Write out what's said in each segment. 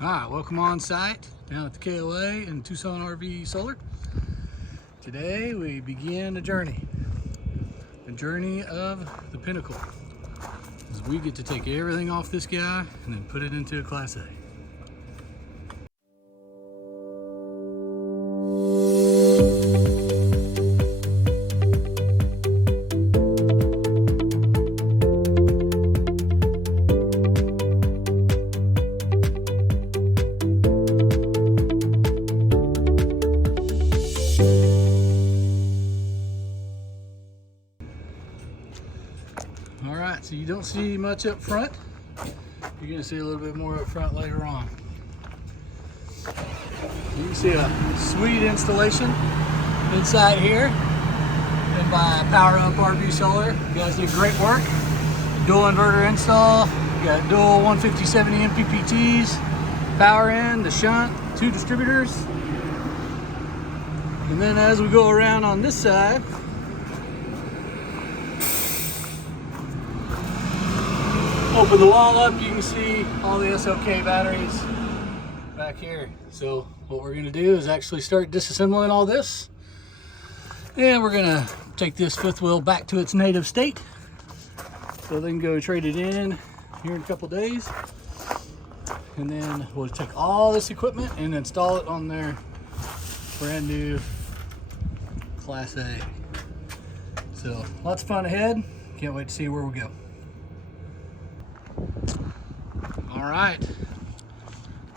All right, welcome on site down at the KOA in Tucson RV Solar. Today we begin the journey of the Pinnacle. As we get to take everything off this guy and then put it into a Class A. Alright, so you don't see much up front. You're going to see a little bit more up front later on. You can see a sweet installation inside here and by Power Up RV Solar. You guys did great work. Dual inverter install. You got dual 150/70 MPPTs, power in, the shunt, 2 distributors. And then as we go around on this side, open the wall up, you can see all the SOK batteries back here. So what we're gonna do is actually start disassembling all this. And we're gonna take this fifth wheel back to its native state. So they can go trade it in here in a couple days. And then we'll take all this equipment and install it on their brand new Class A. So lots of fun ahead. Can't wait to see where we go. All right,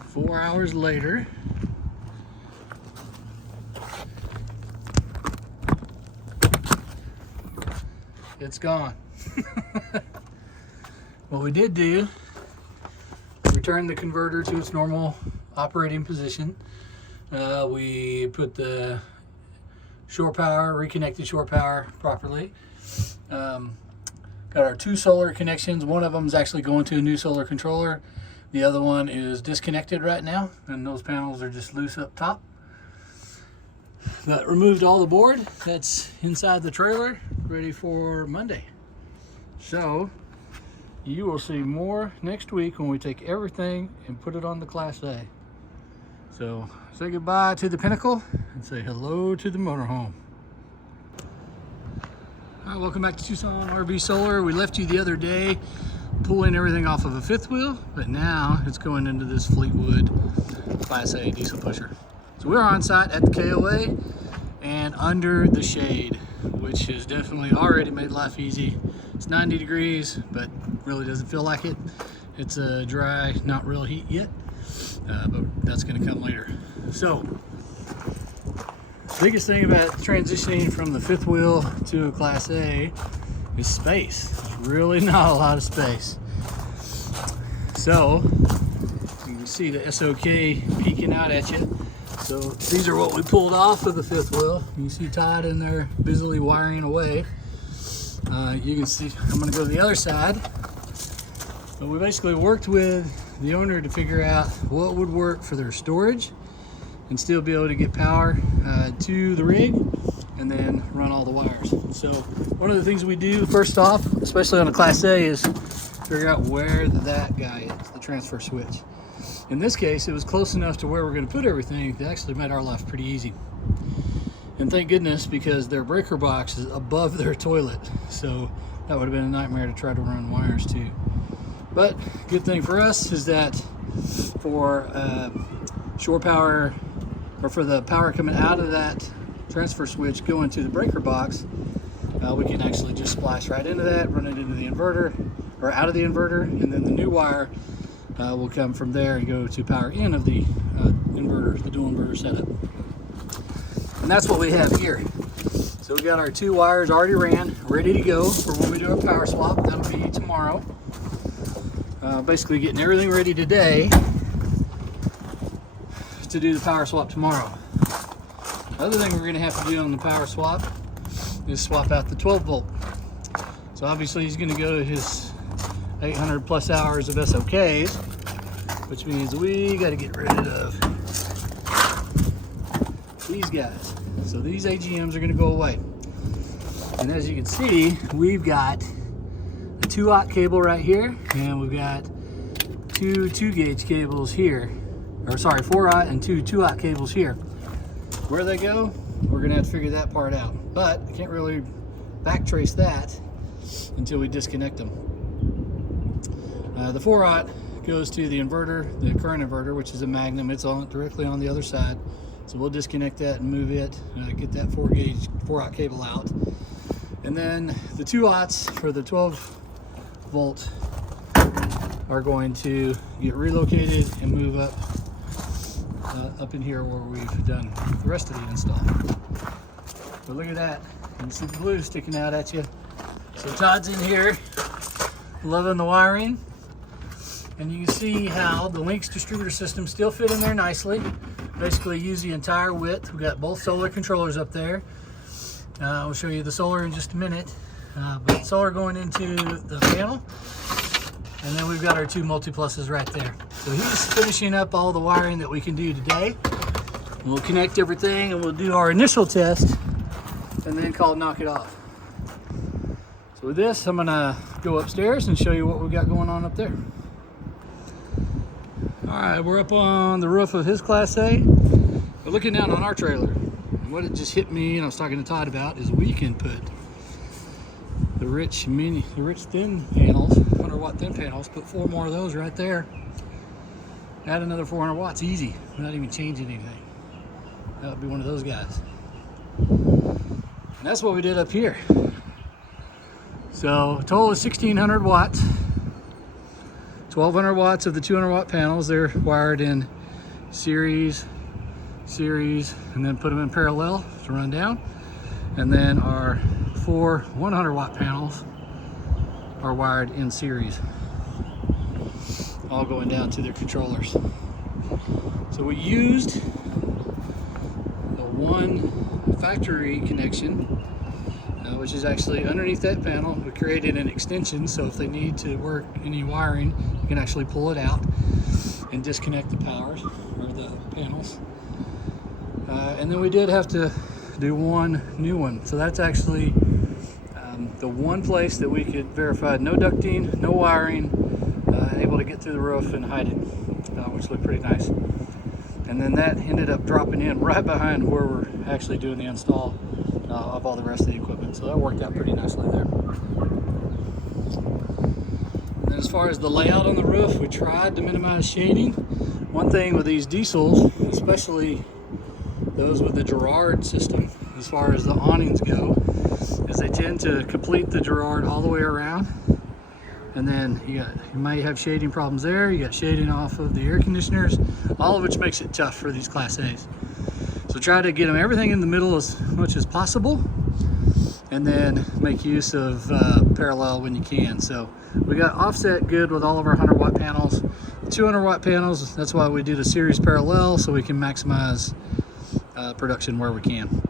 4 hours later, it's gone. What we did do, return the converter to its normal operating position. We put the shore power, reconnected shore power properly. Got our 2 solar connections. One of them is actually going to a new solar controller. The other one is disconnected right now, and those panels are just loose up top. But removed all the board that's inside the trailer, ready for Monday. So you will see more next week when we take everything and put it on the Class A. So say goodbye to the Pinnacle and say hello to the motorhome. All right, welcome back to Tucson RV Solar. We left you the other day pulling everything off of a fifth wheel, but now it's going into this Fleetwood Class A diesel pusher. So we're on site at the KOA and under the shade, which has definitely already made life easy. It's 90 degrees, but really doesn't feel like it. It's a dry, not real heat yet, but that's gonna come later. So, biggest thing about transitioning from the fifth wheel to a Class A is space. There's really not a lot of space. So you can see the SOK peeking out at you. So these are what we pulled off of the fifth wheel. You see Todd in there busily wiring away. You can see, I'm gonna go to the other side. But we basically worked with the owner to figure out what would work for their storage and still be able to get power to the rig and then run all the wires. So one of the things we do first off, especially on a Class A, is figure out where that guy is, the transfer switch. In this case, it was close enough to where we're gonna put everything that actually made our life pretty easy. And thank goodness, because their breaker box is above their toilet. So that would have been a nightmare to try to run wires to. But good thing for us is that for shore power, or for the power coming out of that transfer switch going to the breaker box, we can actually just splash right into that, run it into the inverter, or out of the inverter, and then the new wire will come from there and go to power in of the inverter, the dual inverter setup. And that's what we have here. So we got our 2 wires already ran, ready to go for when we do our power swap. That'll be tomorrow. Basically getting everything ready today to do the power swap tomorrow. The other thing we're going to have to do on the power swap is swap out the 12 volt. So obviously he's going to go to his 800 plus hours of SOKs, which means we got to get rid of these guys. So these AGMs are going to go away. And as you can see, we've got a 2-aught cable right here, and we've got two 2-gauge cables here or sorry, 4-aught and 2-aught cables here. Where they go, we're gonna have to figure that part out. But I can't really backtrace that until we disconnect them. The 4-aught goes to the inverter, the current inverter, which is a Magnum. It's on directly on the other side. So we'll disconnect that and move it, get that 4-aught cable out. And then the 2-aughts for the 12-volt are going to get relocated and move up in here where we've done the rest of the install. So look at that. You can see the glue sticking out at you. So Todd's in here, loving the wiring. And you can see how the Lynx distributor system still fit in there nicely. Basically use the entire width. We've got both solar controllers up there. I'll show you the solar in just a minute. But solar going into the panel. And then we've got our 2 multi-pluses right there. So he's finishing up all the wiring that we can do today. We'll connect everything and we'll do our initial test and then knock it off. So with this, I'm gonna go upstairs and show you what we've got going on up there. All right, we're up on the roof of his Class A. We're looking down on our trailer. And what it just hit me, and I was talking to Todd about, is we can put the rich thin panels, 100-watt thin panels, put 4 more of those right there. Add another 400 watts, easy, without even changing anything. That would be one of those guys. And that's what we did up here. So total is 1600 watts. 1200 watts of the 200-watt panels. They're wired in series, and then put them in parallel to run down. And then our 4 100-watt panels are wired in series, all going down to their controllers. So we used the one factory connection, which is actually underneath that panel. We created an extension, so if they need to work any wiring, you can actually pull it out and disconnect the powers or the panels. And then we did have to do one new one. So that's actually the one place that we could verify no ducting, no wiring, able to get through the roof and hide it, which looked pretty nice. And then that ended up dropping in right behind where we're actually doing the install of all the rest of the equipment. So that worked out pretty nicely there. And as far as the layout on the roof, we tried to minimize shading. One thing with these diesels, especially those with the Girard system, as far as the awnings go, is they tend to complete the Girard all the way around. And then you might have shading problems there. You got shading off of the air conditioners, all of which makes it tough for these Class A's. So try to get them everything in the middle as much as possible, and then make use of parallel when you can. So we got offset good with all of our 100-watt panels. 200-watt panels, that's why we did a series parallel, so we can maximize production where we can.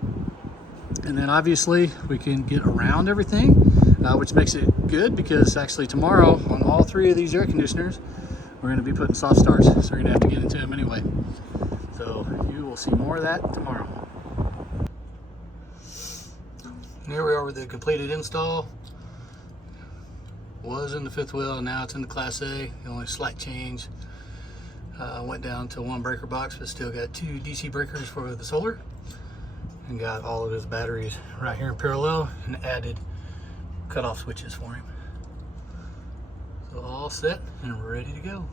And then obviously we can get around everything, which makes it good, because actually tomorrow on all 3 of these air conditioners, we're going to be putting SoftStarts, so we're going to have to get into them anyway. So you will see more of that tomorrow. And here we are with the completed install. Was in the 5th wheel, now it's in the Class A. The only slight change, went down to 1 breaker box, but still got 2 DC breakers for the solar, and got all of his batteries right here in parallel, and added cutoff switches for him. So all set and ready to go.